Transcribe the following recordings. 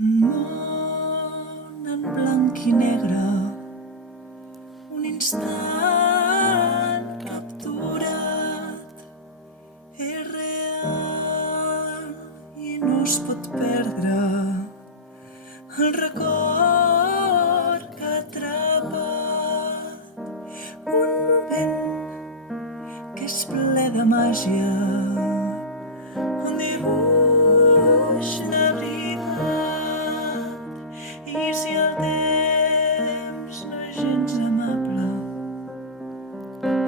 Món en blanc i negre, un instant capturat, és real i no es pot perdre el record que ha atrapat un moment que és ple de màgia, un dibuix de veritat. I si el temps no és gens amable,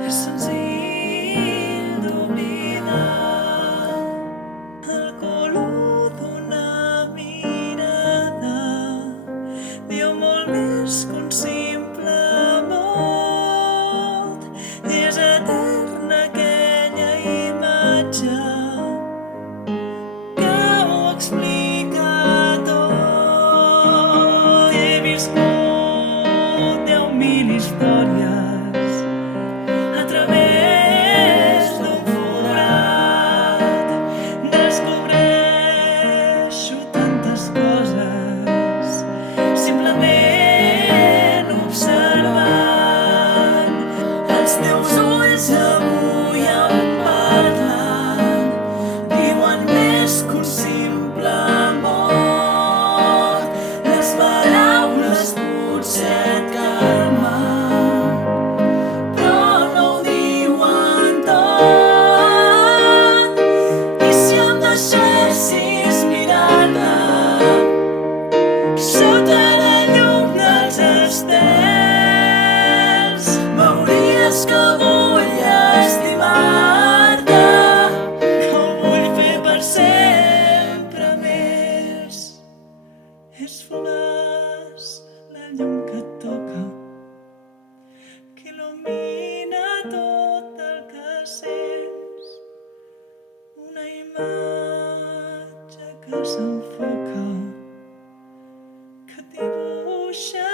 és senzill d'oblidar el color d'una mirada. Diu molt més que un simple mot, és eterna aquella imatge que ho explica tot. He viscut 10.000 històries a través d'un forat. Descobreixo tantes coses simplement observant. Els teus ulls avui em parlen, diuen més que un simple mot. Les paraules potser et calmen, però no ho diuen tot. I si em deixessis mirar-te sota la llum dels estels, veuries que vull estimar-te, que ho vull fer per sempre més. És fulaç la llum que et toca, que il·lumina tot el que sents, una imatge que s'enfoca, que dibuixa